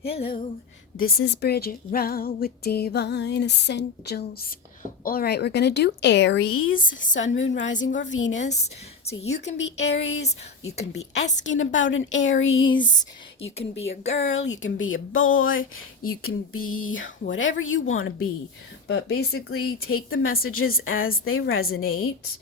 Hello, this is Bridget Rau with Divine Essentials. All right, we're going to do Aries, Sun, Moon, Rising, or Venus. So you can be Aries, you can be asking about an Aries, you can be a girl, you can be a boy, you can be whatever you want to be. But basically, take the messages as they resonate.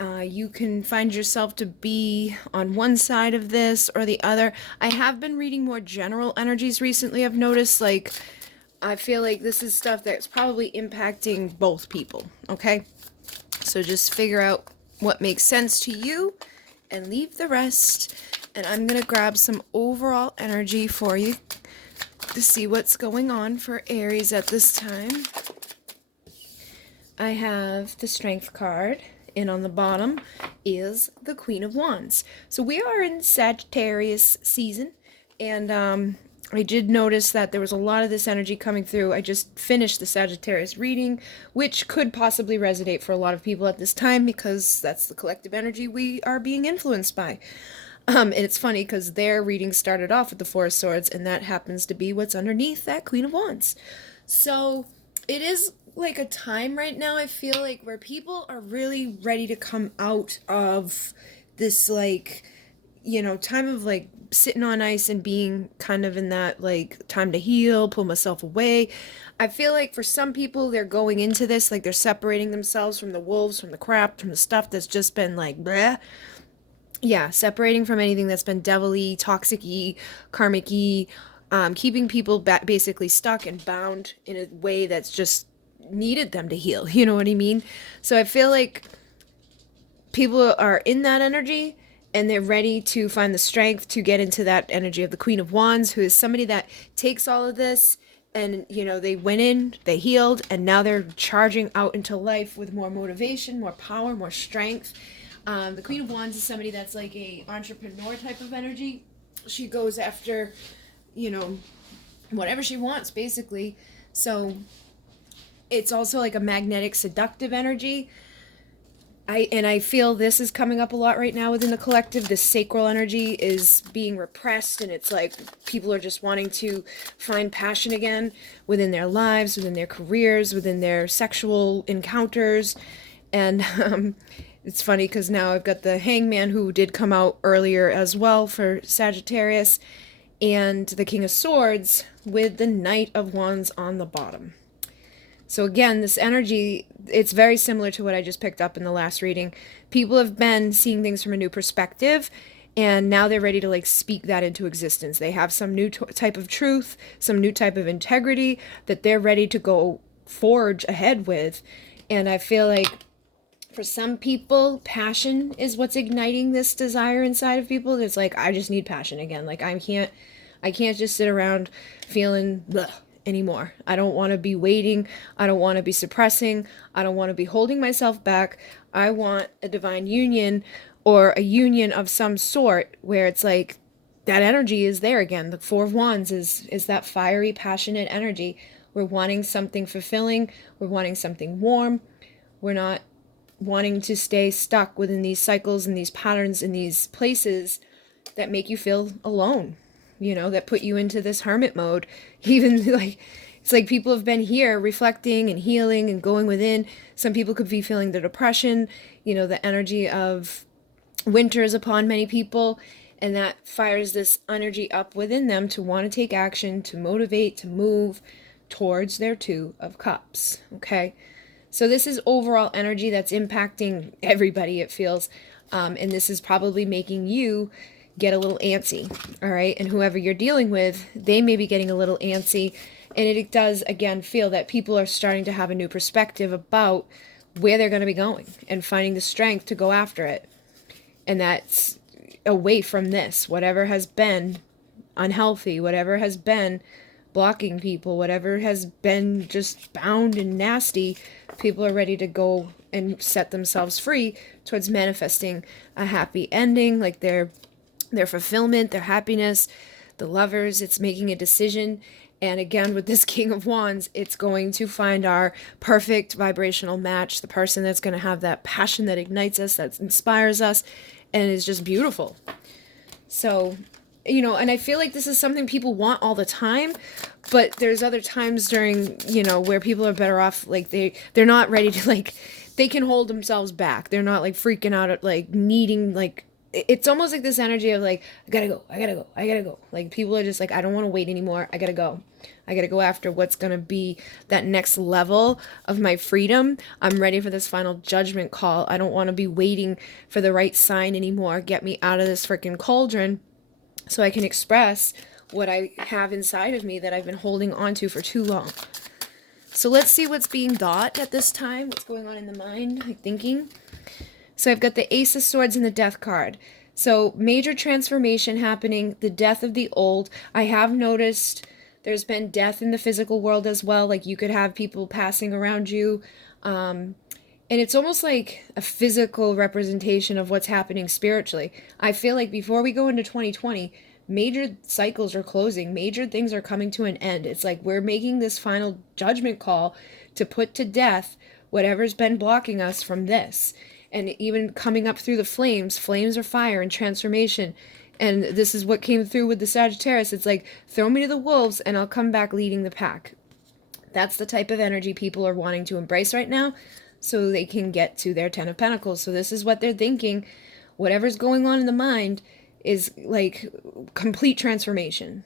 You can find yourself to be on one side of this or the other. I have been reading more general energies recently. I've noticed, like, I feel like this is stuff that's probably impacting both people, okay? So just figure out what makes sense to you and leave the rest. And I'm going to grab some overall energy for you to see what's going on for Aries at this time. I have the Strength card, and on the bottom is the Queen of Wands. So we are in Sagittarius season, and I did notice that there was a lot of this energy coming through. I just finished the Sagittarius reading, which could possibly resonate for a lot of people at this time because that's the collective energy we are being influenced by. And it's funny because their reading started off with the Four of Swords, and that happens to be what's underneath that Queen of Wands. So it is like a time right now, I feel like, where people are really ready to come out of this, like, time of like sitting on ice and being kind of in that like time to heal, pull myself away. I feel like for some people, they're going into this like they're separating themselves from the wolves, from the crap, from the stuff that's just been like bleh. Yeah, separating from anything that's been devil-y, toxic-y, karmic-y, keeping people basically stuck and bound in a way that's just needed them to heal. You know what I mean? So I feel like people are in that energy and they're ready to find the strength to get into that energy of the Queen of Wands, who is somebody that takes all of this and, they went in, they healed, and now they're charging out into life with more motivation, more power, more strength. The Queen of Wands is somebody that's like a entrepreneur type of energy. She goes after, whatever she wants, basically. So it's also like a magnetic, seductive energy. I feel this is coming up a lot right now within the collective. This sacral energy is being repressed, and it's like people are just wanting to find passion again within their lives, within their careers, within their sexual encounters. And it's funny because now I've got the Hangman, who did come out earlier as well for Sagittarius, and the King of Swords with the Knight of Wands on the bottom. So again, this energy, it's very similar to what I just picked up in the last reading. People have been seeing things from a new perspective, and now they're ready to like speak that into existence. They have some new type of truth, some new type of integrity that they're ready to go forge ahead with. And I feel like for some people, passion is what's igniting this desire inside of people. It's like, I just need passion again. Like I can't just sit around feeling bleh anymore. I don't want to be waiting. I don't want to be suppressing. I don't want to be holding myself back. I want a divine union, or a union of some sort, where it's like that energy is there again. The Four of Wands is that fiery, passionate energy. We're wanting something fulfilling. We're wanting something warm. We're not wanting to stay stuck within these cycles and these patterns and these places that make you feel alone, that put you into this hermit mode. Even like, it's like people have been here reflecting and healing and going within. Some people could be feeling the depression, the energy of winter is upon many people, and that fires this energy up within them to want to take action, to motivate, to move towards their Two of Cups, okay? So this is overall energy that's impacting everybody, it feels. And this is probably making you get a little antsy, all right? And whoever you're dealing with, they may be getting a little antsy. And it does, again, feel that people are starting to have a new perspective about where they're going to be going and finding the strength to go after it. And that's away from this, whatever has been unhealthy, whatever has been blocking people, whatever has been just bound and nasty. People are ready to go and set themselves free towards manifesting a happy ending, like their fulfillment, their happiness. The Lovers, it's making a decision. And again, with this King of Wands, it's going to find our perfect vibrational match, the person that's going to have that passion that ignites us, that inspires us, and is just beautiful. So you know, and I feel like this is something people want all the time, but there's other times during, you know, where people are better off, like they're not ready to, like, they can hold themselves back. They're not like freaking out at like needing, like, it's almost like this energy of like, I gotta go, I gotta go, I gotta go. Like people are just like, I don't want to wait anymore. I gotta go. I gotta go after what's gonna be that next level of my freedom. I'm ready for this final judgment call. I don't want to be waiting for the right sign anymore. Get me out of this freaking cauldron so I can express what I have inside of me that I've been holding on to for too long. So let's see what's being thought at this time. What's going on in the mind, like thinking. So I've got the Ace of Swords and the Death card. So major transformation happening, the death of the old. I have noticed there's been death in the physical world as well. Like you could have people passing around you. And it's almost like a physical representation of what's happening spiritually. I feel like before we go into 2020, major cycles are closing. Major things are coming to an end. It's like we're making this final judgment call to put to death whatever's been blocking us from this. And even coming up through the flames are fire and transformation. And this is what came through with the Sagittarius. It's like, throw me to the wolves and I'll come back leading the pack. That's the type of energy people are wanting to embrace right now so they can get to their 10 of Pentacles. So this is what they're thinking. Whatever's going on in the mind is like complete transformation.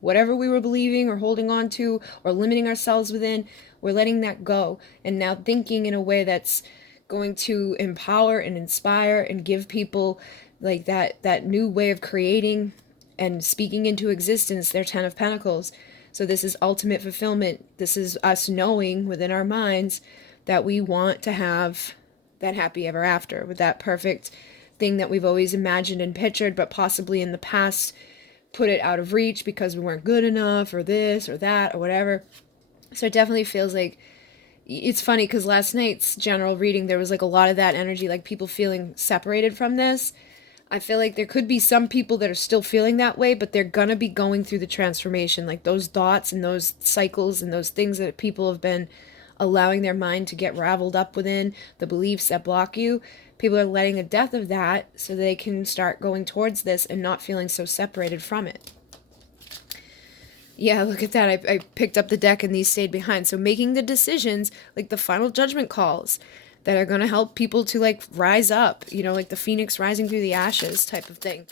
Whatever we were believing or holding on to or limiting ourselves within, we're letting that go. And now thinking in a way that's going to empower and inspire and give people like that new way of creating and speaking into existence their 10 of Pentacles. So this is ultimate fulfillment. This is us knowing within our minds that we want to have that happy ever after with that perfect thing that we've always imagined and pictured, but possibly in the past put it out of reach because we weren't good enough or this or that or whatever. So it definitely feels like, it's funny because last night's general reading, there was like a lot of that energy, like people feeling separated from this. I feel like there could be some people that are still feeling that way, but they're going to be going through the transformation, like those thoughts and those cycles and those things that people have been allowing their mind to get raveled up within, the beliefs that block you. People are letting a death of that so they can start going towards this and not feeling so separated from it. Yeah, look at that. I picked up the deck and these stayed behind. So making the decisions, like the final judgment calls that are going to help people to like rise up, you know, like the phoenix rising through the ashes type of thing.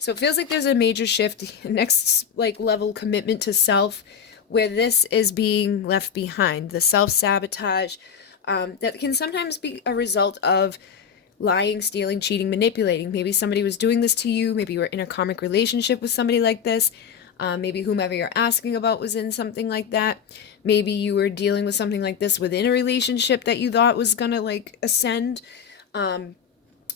So it feels like there's a major shift, next like level commitment to self, where this is being left behind. The self-sabotage that can sometimes be a result of lying, stealing, cheating, manipulating. Maybe somebody was doing this to you. Maybe you were in a karmic relationship with somebody like this. Maybe whomever you're asking about was in something like that. Maybe you were dealing with something like this within a relationship that you thought was gonna like ascend.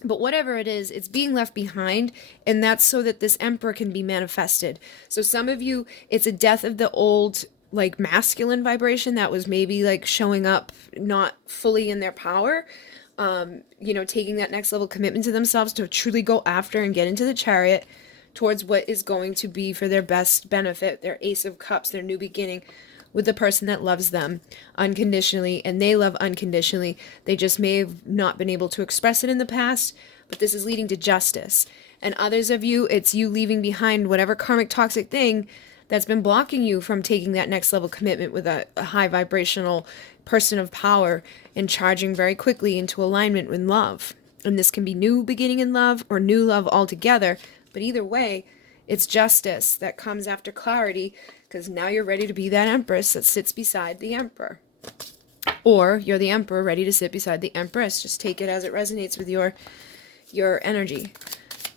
But whatever it is, it's being left behind, and that's so that this Emperor can be manifested. So some of you, it's a death of the old like masculine vibration that was maybe like showing up not fully in their power. You know, taking that next level commitment to themselves to truly go after and get into the chariot towards what is going to be for their best benefit, their Ace of Cups, their new beginning with the person that loves them unconditionally, and they love unconditionally. They just may have not been able to express it in the past, but this is leading to justice. And others of you, it's you leaving behind whatever karmic toxic thing that's been blocking you from taking that next level commitment with a high vibrational person of power and charging very quickly into alignment with love. And this can be new beginning in love or new love altogether. But either way, it's justice that comes after clarity, because now you're ready to be that Empress that sits beside the Emperor. Or you're the Emperor ready to sit beside the Empress. Just take it as it resonates with your energy.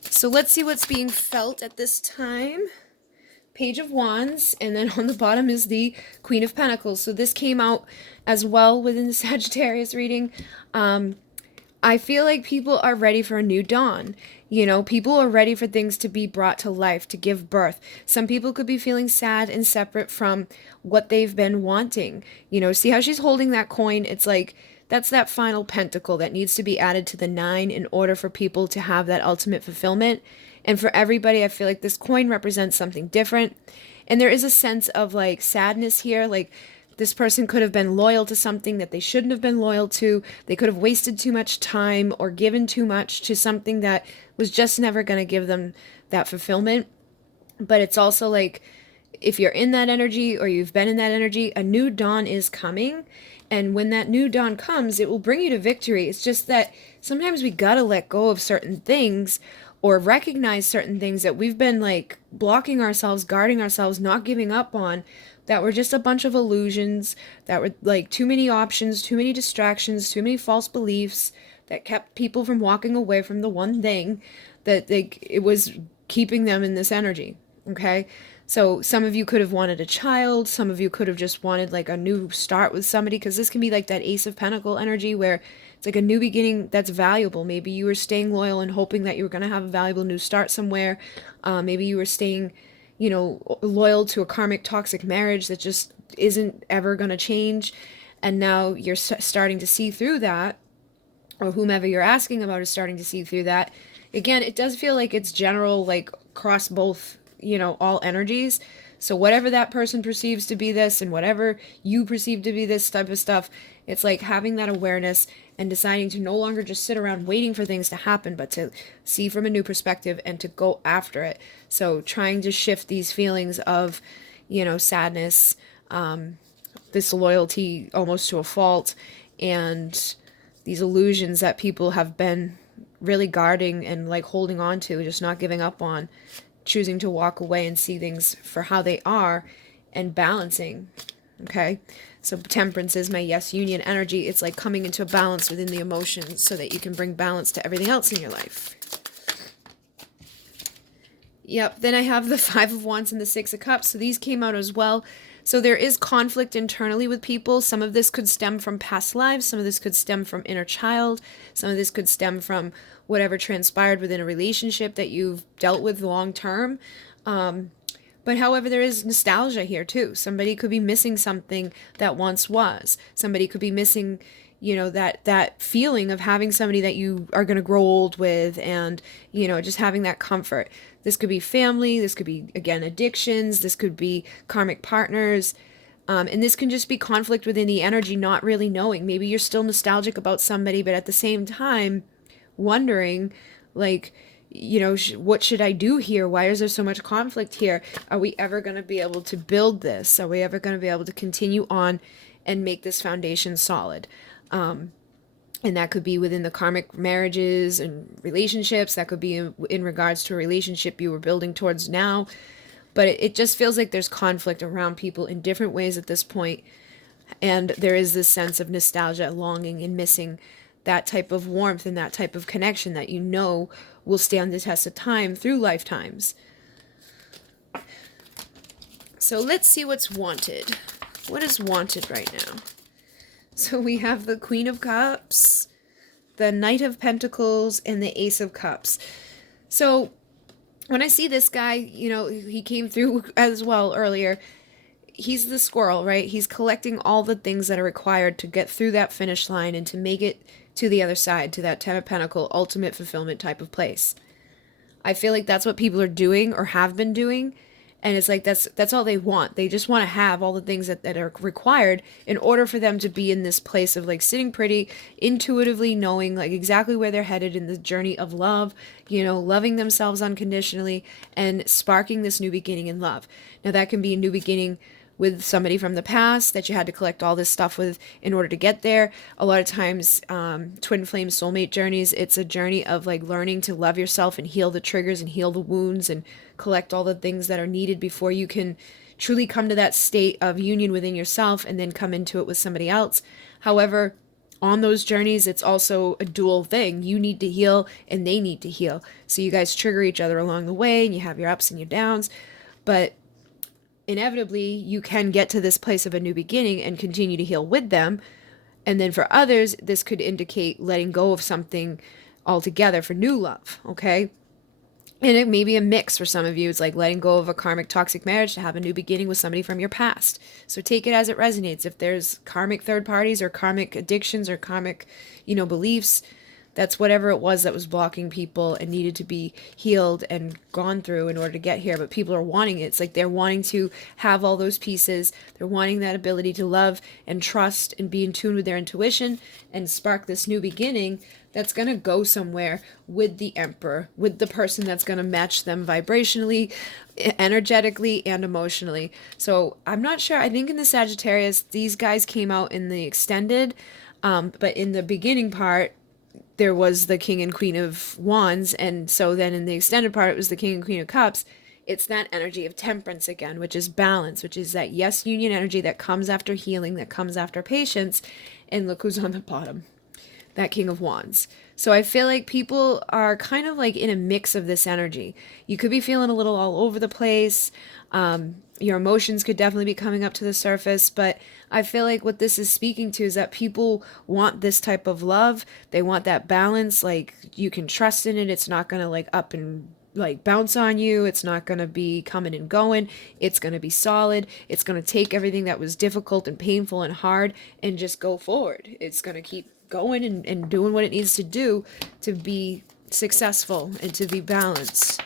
So let's see what's being felt at this time. Page of Wands, and then on the bottom is the Queen of Pentacles. So this came out as well within the Sagittarius reading. I feel like people are ready for a new dawn. You know, people are ready for things to be brought to life, to give birth. Some people could be feeling sad and separate from what they've been wanting. You know, see how she's holding that coin? It's like, that's that final pentacle that needs to be added to the 9 in order for people to have that ultimate fulfillment. And for everybody, I feel like this coin represents something different. And there is a sense of like sadness here, like this person could have been loyal to something that they shouldn't have been loyal to. They could have wasted too much time or given too much to something that was just never going to give them that fulfillment. But it's also like, if you're in that energy or you've been in that energy, a new dawn is coming. And when that new dawn comes, it will bring you to victory. It's just that sometimes we gotta let go of certain things or recognize certain things that we've been like blocking ourselves, guarding ourselves, not giving up on, that were just a bunch of illusions, that were like too many options, too many distractions, too many false beliefs that kept people from walking away from the one thing that it was keeping them in this energy. Okay? So some of you could have wanted a child, some of you could have just wanted like a new start with somebody, because this can be like that Ace of Pentacle energy where it's like a new beginning that's valuable. Maybe you were staying loyal and hoping that you were going to have a valuable new start somewhere. Maybe you were staying, loyal to a karmic toxic marriage that just isn't ever going to change. And now you're starting to see through that, or whomever you're asking about is starting to see through that. Again, it does feel like it's general, like across both, all energies. So whatever that person perceives to be this and whatever you perceive to be this type of stuff, it's like having that awareness and deciding to no longer just sit around waiting for things to happen, but to see from a new perspective and to go after it. So trying to shift these feelings of, sadness, this loyalty almost to a fault, and these illusions that people have been really guarding and like holding on to, just not giving up on, choosing to walk away and see things for how they are and balancing. Okay? So temperance is my yes union energy. It's like coming into a balance within the emotions so that you can bring balance to everything else in your life. Yep, then I have the Five of Wands and the Six of Cups. So these came out as well. So there is conflict internally with people. Some of this could stem from past lives. Some of this could stem from inner child. Some of this could stem from whatever transpired within a relationship that you've dealt with long term. But however, there is nostalgia here too. Somebody could be missing something that once was. Somebody could be missing, that feeling of having somebody that you are going to grow old with, and, just having that comfort. This could be family. This could be, again, addictions. This could be karmic partners. And this can just be conflict within the energy, not really knowing. Maybe you're still nostalgic about somebody, but at the same time, wondering, like, what should I do here? Why is there so much conflict here? Are we ever going to be able to build this? Are we ever going to be able to continue on and make this foundation solid? And that could be within the karmic marriages and relationships. That could be in regards to a relationship you were building towards now. But it just feels like there's conflict around people in different ways at this point. And there is this sense of nostalgia, longing, and missing that type of warmth and that type of connection that will stand the test of time through lifetimes. So let's see what's wanted. What is wanted right now? So we have the Queen of Cups, the Knight of Pentacles, and the Ace of Cups. So when I see this guy, he came through as well earlier. He's the squirrel, right? He's collecting all the things that are required to get through that finish line and to make it to the other side, to that Ten of Pentacles ultimate fulfillment type of place. I feel like that's what people are doing or have been doing. And it's like that's all they want. They just want to have all the things that are required in order for them to be in this place of like sitting pretty, intuitively knowing like exactly where they're headed in the journey of love, loving themselves unconditionally and sparking this new beginning in love. Now that can be a new beginning with somebody from the past that you had to collect all this stuff with in order to get there. A lot of times, twin flame soulmate journeys, it's a journey of like learning to love yourself and heal the triggers and heal the wounds and collect all the things that are needed before you can truly come to that state of union within yourself and then come into it with somebody else. However, on those journeys, it's also a dual thing. You need to heal and they need to heal. So you guys trigger each other along the way and you have your ups and your downs. But inevitably, you can get to this place of a new beginning and continue to heal with them. And then for others, this could indicate letting go of something altogether for new love, okay? And it may be a mix for some of you. It's like letting go of a karmic toxic marriage to have a new beginning with somebody from your past. So take it as it resonates. If there's karmic third parties or karmic addictions or karmic, beliefs, that's whatever it was that was blocking people and needed to be healed and gone through in order to get here. But people are wanting it. It's like they're wanting to have all those pieces. They're wanting that ability to love and trust and be in tune with their intuition and spark this new beginning that's going to go somewhere with the Emperor, with the person that's going to match them vibrationally, energetically, and emotionally. So I'm not sure. I think in the Sagittarius, these guys came out in the extended, but in the beginning part, there was the King and Queen of Wands, and so then in the extended part, it was the King and Queen of Cups. It's that energy of temperance again, which is balance, which is that yes union energy that comes after healing, that comes after patience. And look who's on the bottom, that King of Wands. So I feel like people are kind of like in a mix of this energy. You could be feeling a little all over the place. Your emotions could definitely be coming up to the surface, but I feel like what this is speaking to is that people want this type of love. They want that balance. Like you can trust in it. It's not going to like up and like bounce on you. It's not going to be coming and going. It's going to be solid. It's going to take everything that was difficult and painful and hard and just go forward. It's going to keep going and doing what it needs to do to be successful and to be balanced.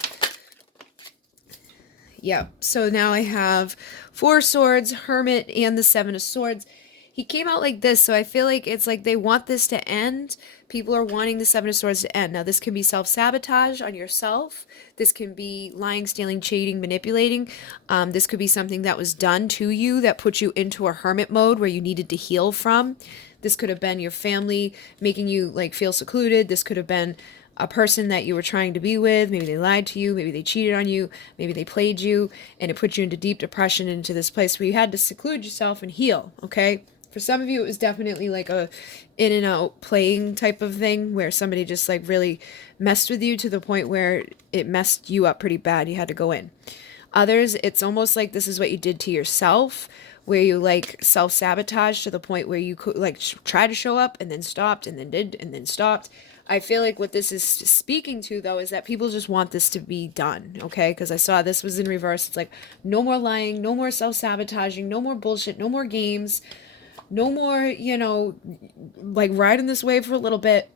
Yeah, so now I have 4 swords, Hermit, and the 7 of swords. He came out like this, so I feel like it's like they want this to end. People are wanting the 7 of swords to end. Now, this can be self-sabotage on yourself. This can be lying, stealing, cheating, manipulating. This could be something that was done to you that put you into a hermit mode where you needed to heal from. This could have been your family making you like feel secluded. This could have been a person that you were trying to be with. Maybe they lied to you, maybe they cheated on you, maybe they played you, and it put you into deep depression, into this place where you had to seclude yourself and heal, okay? For some of you, it was definitely like a in and out playing type of thing where somebody just like really messed with you to the point where it messed you up pretty bad. You had to go in. Others, it's almost like this is what you did to yourself, where you like self-sabotage to the point where you could like try to show up and then stopped and then did and then stopped. I feel like what this is speaking to, though, is that people just want this to be done, okay? Because I saw this was in reverse. It's like, no more lying, no more self-sabotaging, no more bullshit, no more games, no more, you know, like riding this wave for a little bit.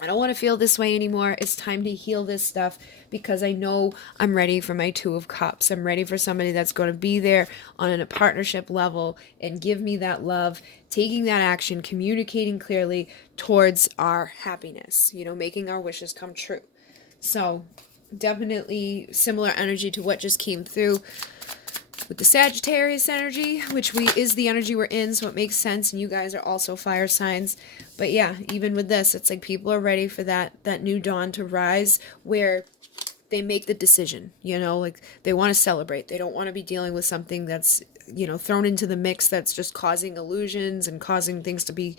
I don't want to feel this way anymore. It's time to heal this stuff because I know I'm ready for my 2 of Cups. I'm ready for somebody that's going to be there on a partnership level and give me that love, taking that action, communicating clearly towards our happiness, you know, making our wishes come true. So definitely similar energy to what just came through with the Sagittarius energy, which is the energy we're in, so it makes sense, and you guys are also fire signs. But yeah, even with this, it's like people are ready for that new dawn to rise where they make the decision, you know, like they want to celebrate. They don't want to be dealing with something that's, you know, thrown into the mix that's just causing illusions and causing things to be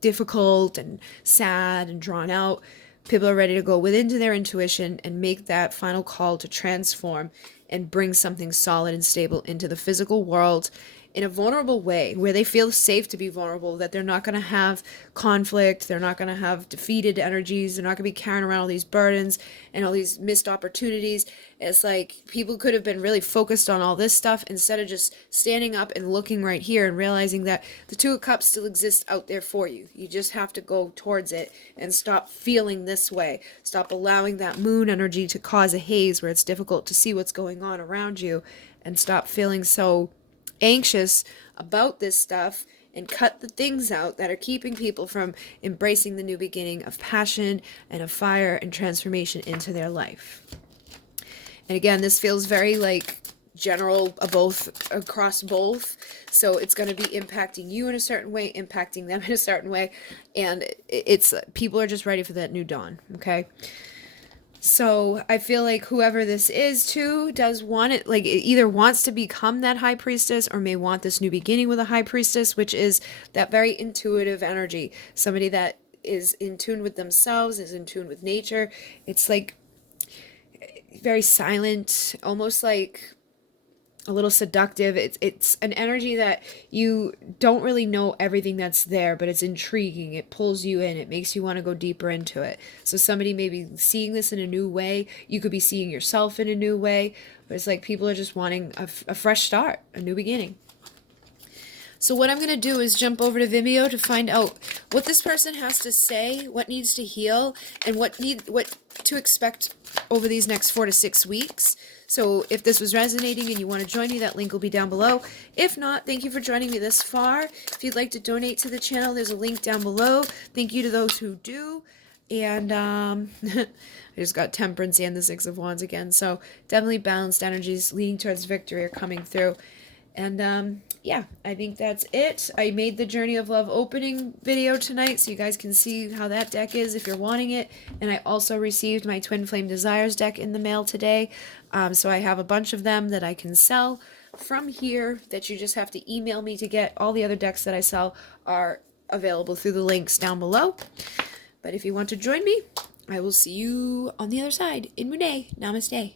difficult and sad and drawn out. People are ready to go within to their intuition and make that final call to transform and bring something solid and stable into the physical world in a vulnerable way where they feel safe to be vulnerable, that they're not going to have conflict, they're not going to have defeated energies, they're not going to be carrying around all these burdens and all these missed opportunities. It's like people could have been really focused on all this stuff instead of just standing up and looking right here and realizing that the 2 of Cups still exists out there for you. You just have to go towards it and stop feeling this way. Stop allowing that moon energy to cause a haze where it's difficult to see what's going on around you, and stop feeling so anxious about this stuff and cut the things out that are keeping people from embracing the new beginning of passion and of fire and transformation into their life. And again, this feels very like general across both. So it's going to be impacting you in a certain way, impacting them in a certain way. And it's people are just ready for that new dawn. Okay. So I feel like whoever this is too does want it, like it either wants to become that high priestess or may want this new beginning with a high priestess, which is that very intuitive energy. Somebody that is in tune with themselves, is in tune with nature. It's like very silent, almost like a little seductive. It's an energy that you don't really know everything that's there, but it's intriguing. It pulls you in. It makes you want to go deeper into it. So somebody may be seeing this in a new way. You could be seeing yourself in a new way. But it's like people are just wanting a fresh start, a new beginning. So what I'm going to do is jump over to Vimeo to find out what this person has to say, what needs to heal, and what to expect over these next 4 to 6 weeks. So if this was resonating and you want to join me, that link will be down below. If not, thank you for joining me this far. If you'd like to donate to the channel, there's a link down below. Thank you to those who do. And I just got Temperance and the Six of Wands again. So definitely balanced energies leading towards victory are coming through. And yeah, I think that's it. I made the Journey of Love opening video tonight so you guys can see how that deck is if you're wanting it. And I also received my Twin Flame Desires deck in the mail today. So I have a bunch of them that I can sell from here that you just have to email me to get. All the other decks that I sell are available through the links down below. But if you want to join me, I will see you on the other side. In Renee. Namaste.